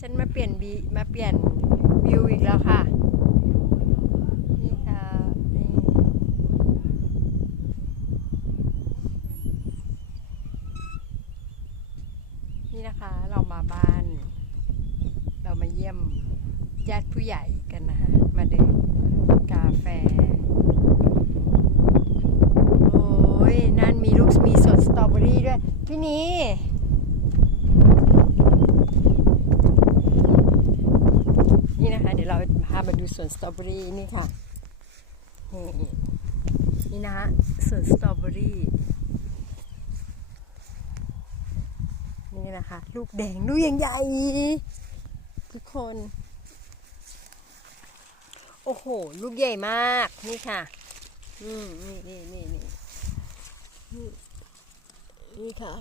ฉันมาเปลี่ยนบีมาเปลี่ยนวิวอีกแล้วค่ะ นี่ค่ะนี่นี่นะคะ เรามาบ้าน เรามาเยี่ยมญาติผู้ใหญ่กันนะคะ มาดื่มกาแฟ โอ้ยนั่นมีลูกมีสวนสตรอเบอรี่ด้วย พี่นี นี่นะคะ เดี๋ยวเราพามาดูสวนสตรอเบอรี่นี่ค่ะ นี่นี่นะคะสวนสตรอเบอรี่นี่นะคะ ลูกแดงลูกยังใหญ่ทุกคน โอ้โห ลูกใหญ่มากนี่ค่ะอืมนี่นี่นี่นี่นี่นี่ค่ะ